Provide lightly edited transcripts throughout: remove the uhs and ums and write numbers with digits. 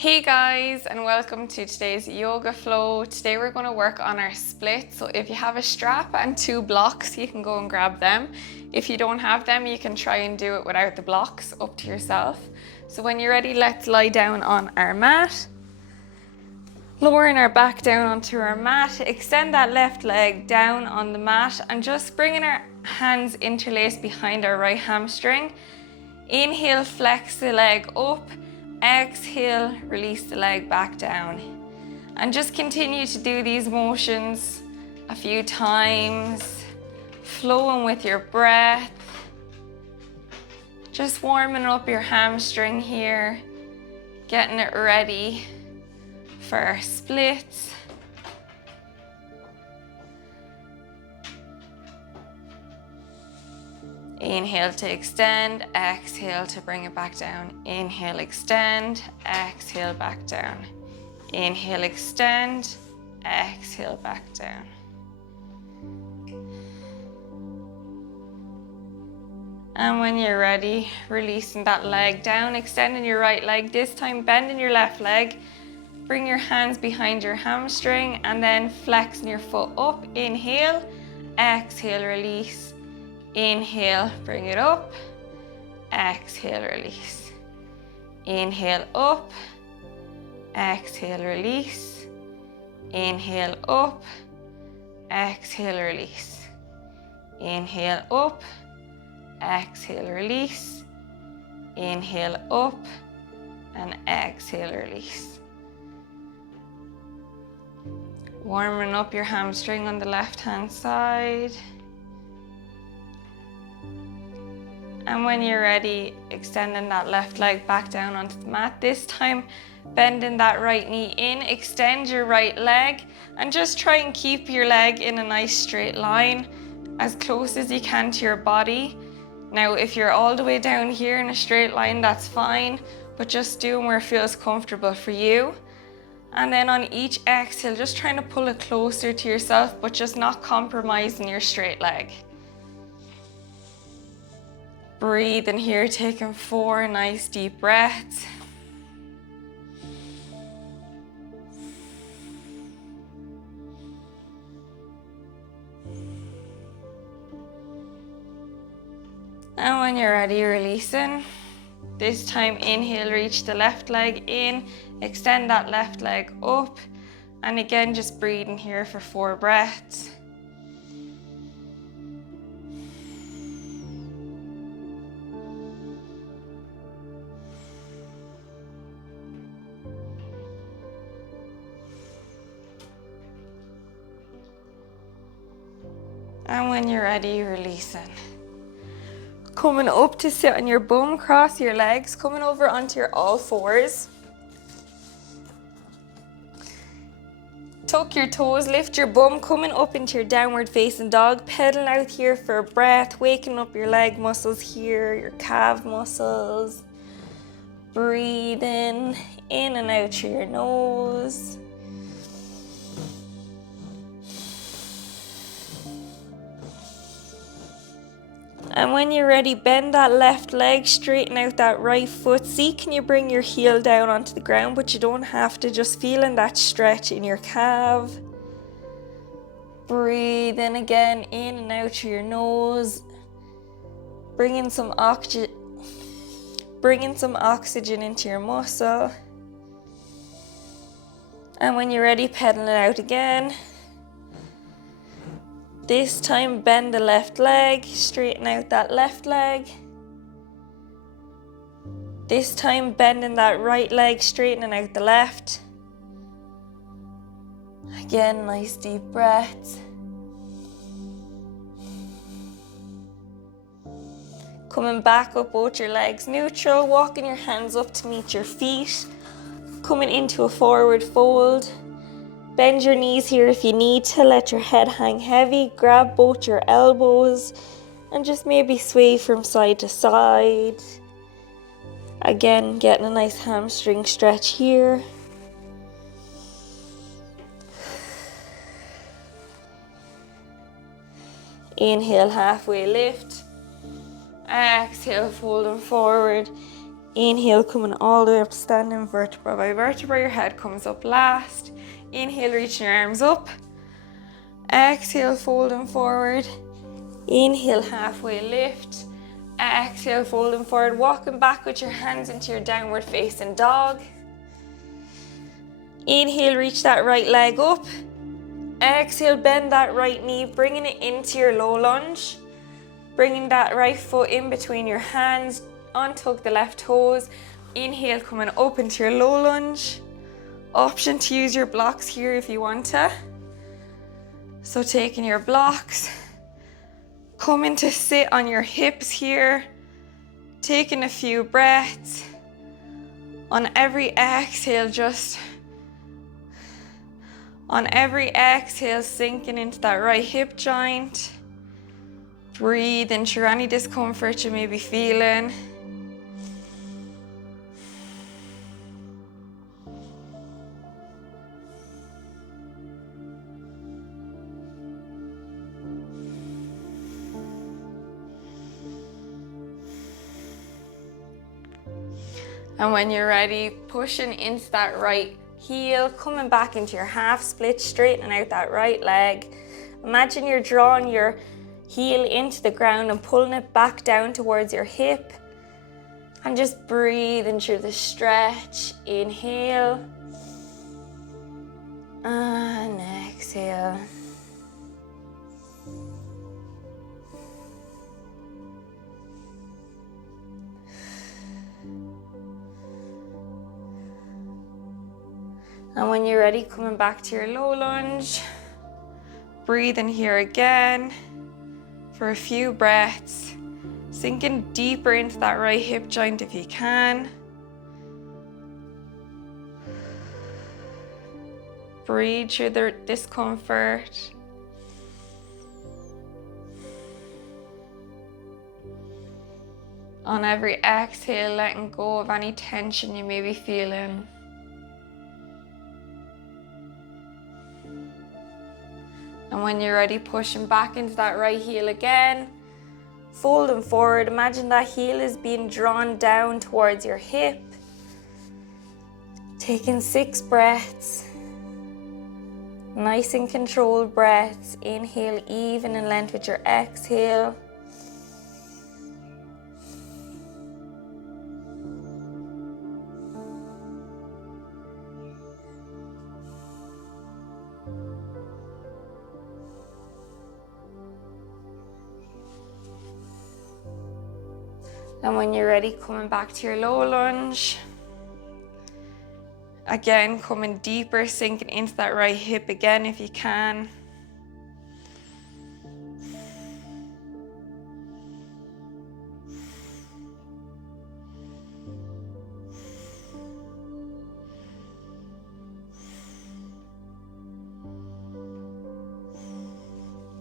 Hey guys, and welcome to today's yoga flow. Today we're going to work on our splits. So if you have a strap and 2 blocks, you can go and grab them. If you don't have them, you can try and do it without the blocks, up to yourself. So when you're ready, let's lie down on our mat. Lowering our back down onto our mat, extend that left leg down on the mat and just bringing our hands interlaced behind our right hamstring. Inhale, flex the leg up. Exhale, release the leg back down. And just continue to do these motions a few times, flowing with your breath. Just warming up your hamstring here, getting it ready for our splits. Inhale to extend, exhale to bring it back down. Inhale, extend, exhale, back down. Inhale, extend, exhale, back down. And when you're ready, releasing that leg down, extending your right leg, this time bending your left leg. Bring your hands behind your hamstring and then flexing your foot up. Inhale, exhale, release. Inhale, bring it up. Exhale, release. Inhale, up. Exhale, release. Inhale, up. Exhale, release. Inhale, up. Exhale, release. Inhale, up. And exhale, release. Warming up your hamstring on the left-hand side. And when you're ready, extending that left leg back down onto the mat. This time, bending that right knee in, extend your right leg, and just try and keep your leg in a nice straight line, as close as you can to your body. Now, if you're all the way down here in a straight line, that's fine, but just doing where it feels comfortable for you. And then on each exhale, just trying to pull it closer to yourself, but just not compromising your straight leg. Breathe in here, taking 4 nice deep breaths. And when you're ready, releasing. This time, inhale, reach the left leg in, extend that left leg up. And again, just breathing here for 4 breaths. And when you're ready, releasing. Coming up to sit on your bum, cross your legs, coming over onto your all fours. Tuck your toes, lift your bum, coming up into your downward facing dog. Pedal out here for a breath, waking up your leg muscles here, your calf muscles. Breathing in and out through your nose. And when you're ready, bend that left leg, straighten out that right foot. See, can you bring your heel down onto the ground, but you don't have to, just feeling that stretch in your calf. Breathe in again, in and out through your nose. Bringing some oxygen into your muscle. And when you're ready, pedal it out again. This time, bend the left leg, straighten out that left leg. This time, bending that right leg, straightening out the left. Again, nice deep breaths. Coming back up, both your legs neutral, walking your hands up to meet your feet. Coming into a forward fold. Bend your knees here if you need to, let your head hang heavy. Grab both your elbows and just maybe sway from side to side. Again, getting a nice hamstring stretch here. Inhale, halfway lift. Exhale, folding forward. Inhale, coming all the way up to standing vertebra by vertebra. Your head comes up last. Inhale, reaching your arms up. Exhale, folding forward. Inhale, halfway lift. Exhale, folding forward. Walking back with your hands into your downward facing dog. Inhale, reach that right leg up. Exhale, bend that right knee, bringing it into your low lunge. Bringing that right foot in between your hands, untug the left toes. Inhale, coming up into your low lunge. Option to use your blocks here if you want to. So taking your blocks, coming to sit on your hips here, taking a few breaths. On every exhale, sinking into that right hip joint. Breathe into any discomfort you may be feeling. And when you're ready, pushing into that right heel, coming back into your half split, straightening out that right leg. Imagine you're drawing your heel into the ground and pulling it back down towards your hip. And just breathe into the stretch. Inhale. And exhale. And when you're ready, coming back to your low lunge. Breathe in here again for a few breaths. Sinking deeper into that right hip joint if you can. Breathe through the discomfort. On every exhale, letting go of any tension you may be feeling. And when you're ready, pushing back into that right heel again. Folding forward. Imagine that heel is being drawn down towards your hip. Taking 6 breaths. Nice and controlled breaths. Inhale, even in length with your exhale. And when you're ready, coming back to your low lunge. Again, coming deeper, sinking into that right hip again if you can.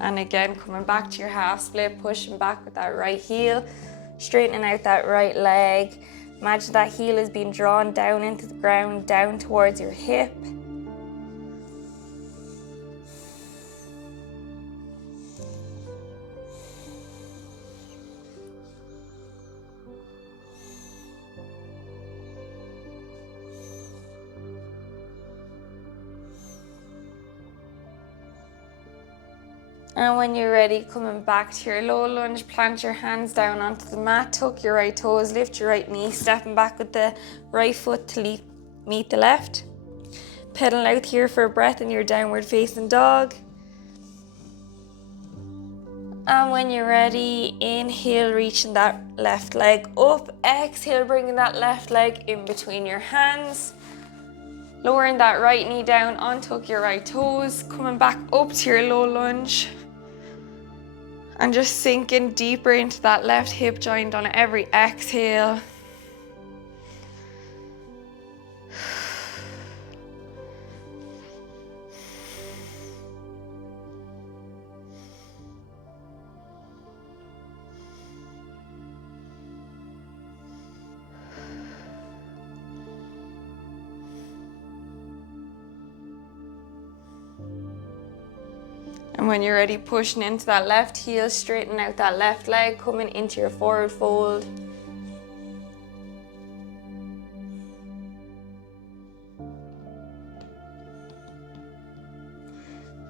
And again, coming back to your half split, pushing back with that right heel. Straightening out that right leg. Imagine that heel is being drawn down into the ground, down towards your hip. And when you're ready, coming back to your low lunge, plant your hands down onto the mat, tuck your right toes, lift your right knee, stepping back with the right foot to meet the left. Pedal out here for a breath in your downward facing dog. And when you're ready, inhale, reaching that left leg up. Exhale, bringing that left leg in between your hands. Lowering that right knee down, untuck your right toes, coming back up to your low lunge. And just sinking deeper into that left hip joint on every exhale. And when you're ready, pushing into that left heel, straighten out that left leg, coming into your forward fold.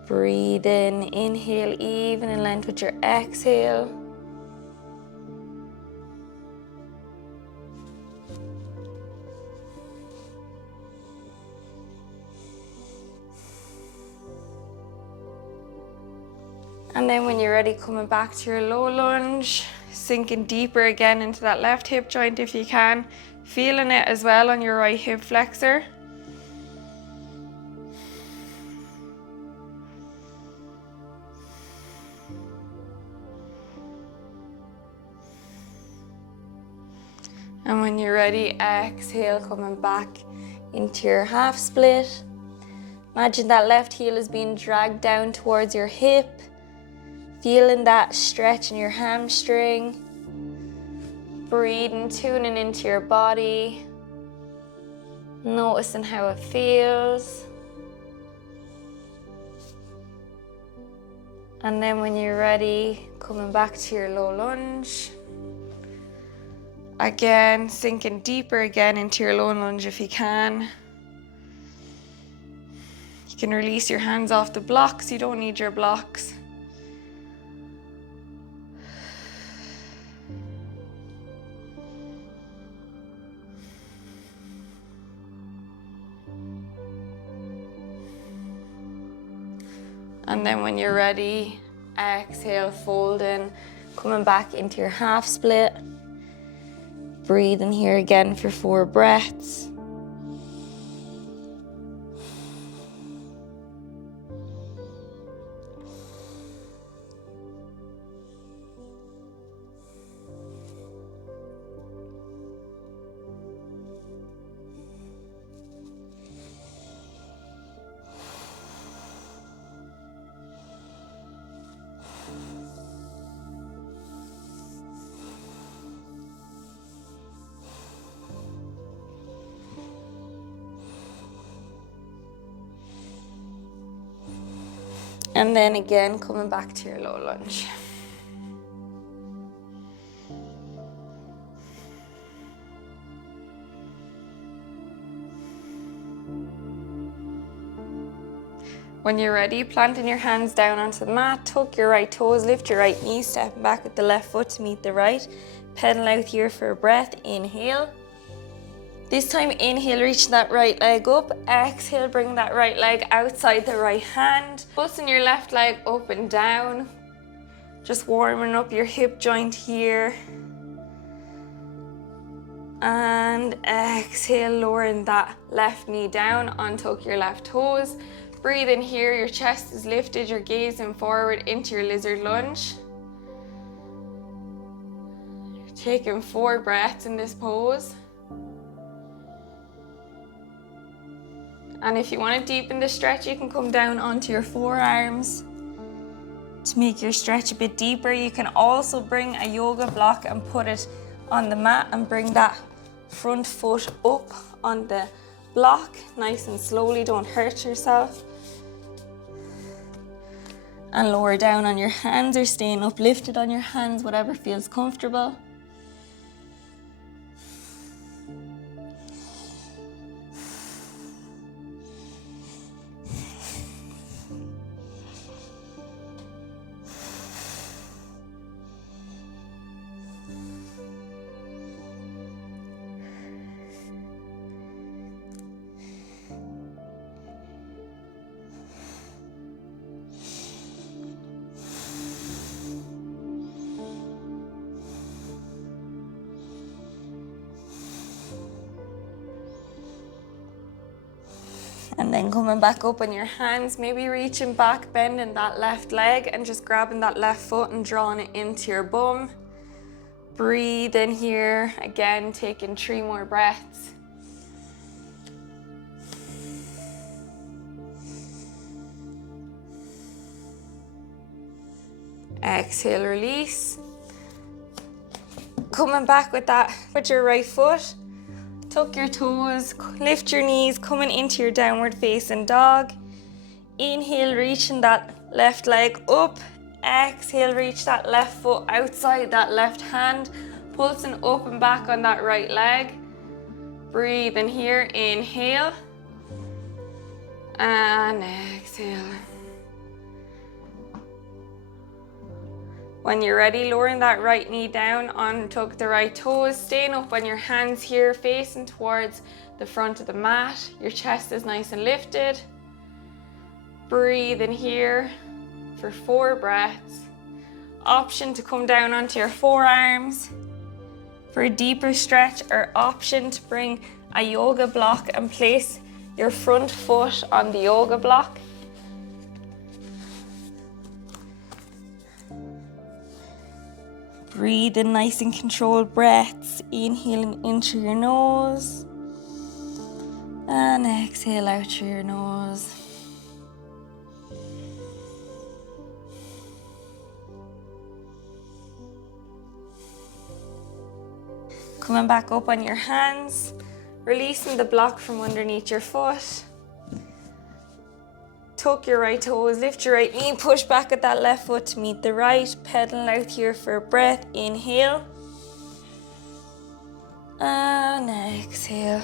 Breathe in, inhale even in length with your exhale. And then when you're ready, coming back to your low lunge, sinking deeper again into that left hip joint if you can, feeling it as well on your right hip flexor. And when you're ready, exhale, coming back into your half split. Imagine that left heel is being dragged down towards your hip. Feeling that stretch in your hamstring. Breathing, tuning into your body. Noticing how it feels. And then when you're ready, coming back to your low lunge. Again, sinking deeper again into your low lunge if you can. You can release your hands off the blocks. You don't need your blocks. And then when you're ready, exhale, folding, coming back into your half split. Breathe in here again for 4 breaths. And then again, coming back to your low lunge. When you're ready, planting your hands down onto the mat, tuck your right toes, lift your right knee, stepping back with the left foot to meet the right. Pedal out here for a breath, inhale. This time, inhale, reach that right leg up. Exhale, bring that right leg outside the right hand. Pulsing your left leg up and down. Just warming up your hip joint here. And exhale, lowering that left knee down, untuck your left toes. Breathe in here, your chest is lifted, you're gazing forward into your lizard lunge. You're taking 4 breaths in this pose. And if you want to deepen the stretch, you can come down onto your forearms to make your stretch a bit deeper. You can also bring a yoga block and put it on the mat and bring that front foot up on the block, nice and slowly, don't hurt yourself. And lower down on your hands or staying uplifted on your hands, whatever feels comfortable. And then coming back up on your hands, maybe reaching back, bending that left leg and just grabbing that left foot and drawing it into your bum. Breathe in here, again, taking 3 more breaths. Exhale, release. Coming back with that, with your right foot. Tuck your toes, lift your knees, coming into your downward facing dog. Inhale, reaching that left leg up. Exhale, reach that left foot outside that left hand. Pulsing up and back on that right leg. Breathe in here, inhale. And exhale. When you're ready, lowering that right knee down, untuck the right toes, staying up on your hands here, facing towards the front of the mat. Your chest is nice and lifted. Breathe in here for 4 breaths. Option to come down onto your forearms for a deeper stretch, or option to bring a yoga block and place your front foot on the yoga block. Breathe in nice and controlled breaths, inhaling in through your nose and exhale out through your nose. Coming back up on your hands, releasing the block from underneath your foot. Tuck your right toes, lift your right knee, push back at that left foot to meet the right. Pedal out here for a breath. Inhale. And exhale.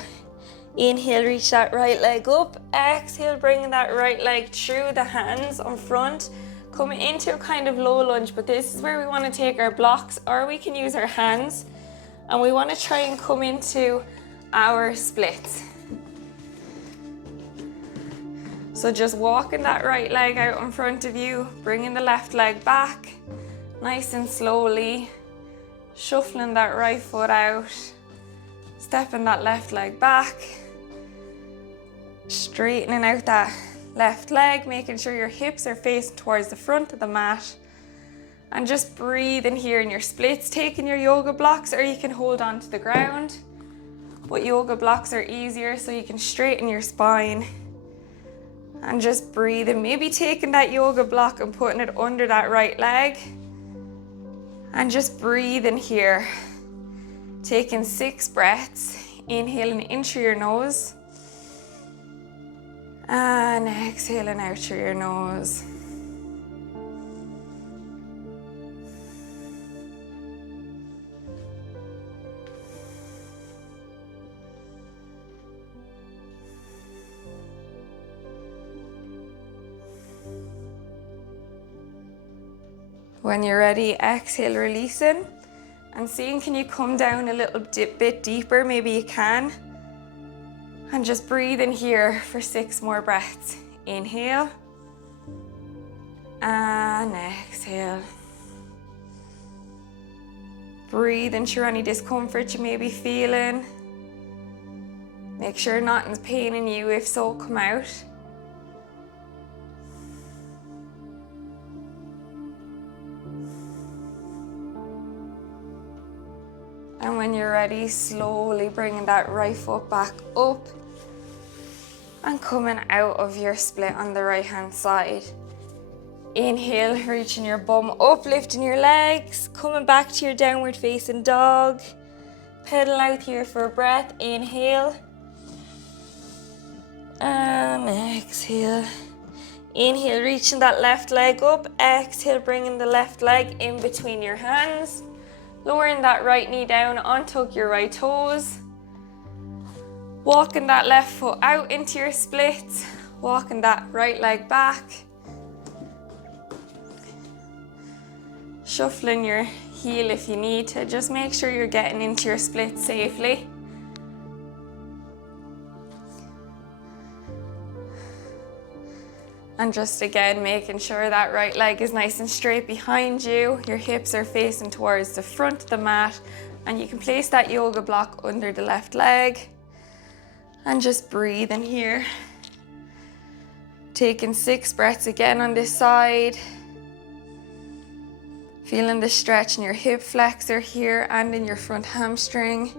Inhale, reach that right leg up. Exhale, bringing that right leg through the hands on front. Coming into a kind of low lunge, but this is where we want to take our blocks, or we can use our hands. And we want to try and come into our splits. So just walking that right leg out in front of you, bringing the left leg back, nice and slowly, shuffling that right foot out, stepping that left leg back, straightening out that left leg, making sure your hips are facing towards the front of the mat, and just breathe in here in your splits, taking your yoga blocks, or you can hold on to the ground, but yoga blocks are easier so you can straighten your spine. And just breathe, and maybe taking that yoga block and putting it under that right leg. And just breathe in here. Taking 6 breaths, inhaling in through your nose. And exhaling out through your nose. When you're ready, exhale, releasing, and seeing, can you come down a little bit deeper? Maybe you can. And just breathe in here for 6 more breaths. Inhale. And exhale. Breathe in through any discomfort you may be feeling. Make sure nothing's paining you. If so, come out. And when you're ready, slowly bringing that right foot back up and coming out of your split on the right hand side. Inhale, reaching your bum up, lifting your legs, coming back to your downward facing dog. Pedal out here for a breath. Inhale and exhale. Inhale, reaching that left leg up. Exhale, bringing the left leg in between your hands. Lowering that right knee down, untuck your right toes. Walking that left foot out into your splits. Walking that right leg back. Shuffling your heel if you need to. Just make sure you're getting into your splits safely. And just again, making sure that right leg is nice and straight behind you. Your hips are facing towards the front of the mat. And you can place that yoga block under the left leg. And just breathe in here. Taking 6 breaths again on this side. Feeling the stretch in your hip flexor here and in your front hamstring.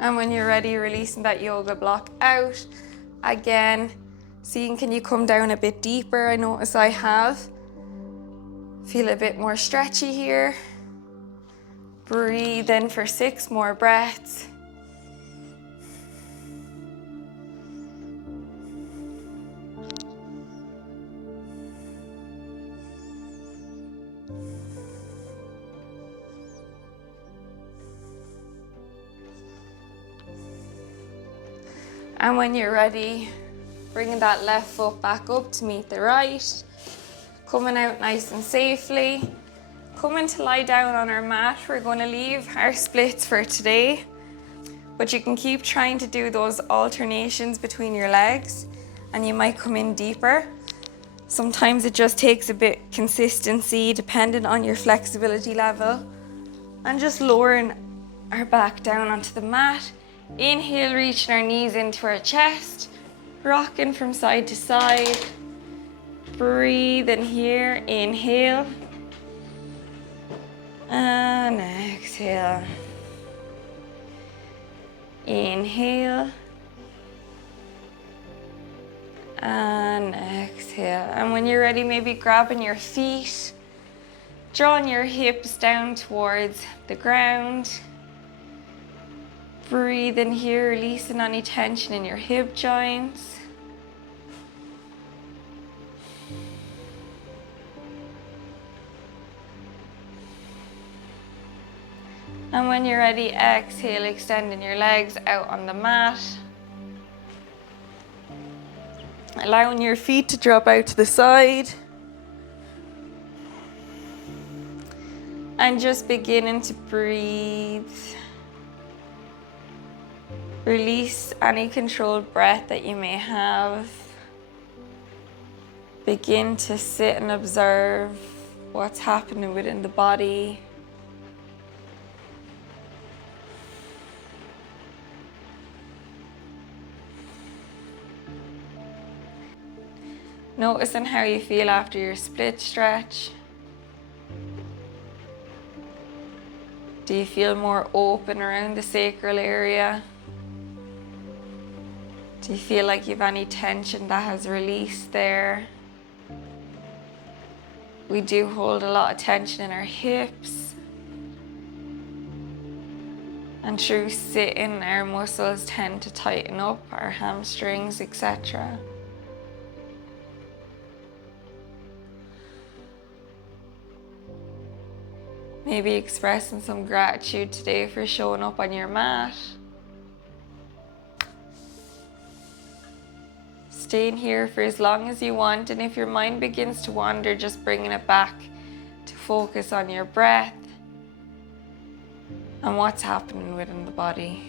And when you're ready, releasing that yoga block out. Again, seeing, can you come down a bit deeper? I notice I have. Feel a bit more stretchy here. Breathe in for 6 more breaths. And when you're ready, bringing that left foot back up to meet the right. Coming out nice and safely. Coming to lie down on our mat. We're going to leave our splits for today. But you can keep trying to do those alternations between your legs and you might come in deeper. Sometimes it just takes a bit consistency depending on your flexibility level. And just lowering our back down onto the mat. Inhale, reaching our knees into our chest. Rocking from side to side. Breathe in here, inhale. And exhale. Inhale. And exhale. And when you're ready, maybe grabbing your feet, drawing your hips down towards the ground. Breathe in here, releasing any tension in your hip joints. And when you're ready, exhale, extending your legs out on the mat. Allowing your feet to drop out to the side. And just beginning to breathe. Release any controlled breath that you may have. Begin to sit and observe what's happening within the body. Noticing how you feel after your split stretch. Do you feel more open around the sacral area? Do you feel like you have any tension that has released there? We do hold a lot of tension in our hips. And through sitting, our muscles tend to tighten up, our hamstrings, etc. Maybe expressing some gratitude today for showing up on your mat. Staying here for as long as you want, and if your mind begins to wander, just bringing it back to focus on your breath and what's happening within the body.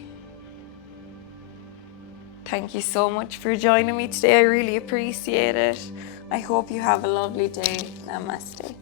Thank you so much for joining me today. I really appreciate it. I hope you have a lovely day. Namaste.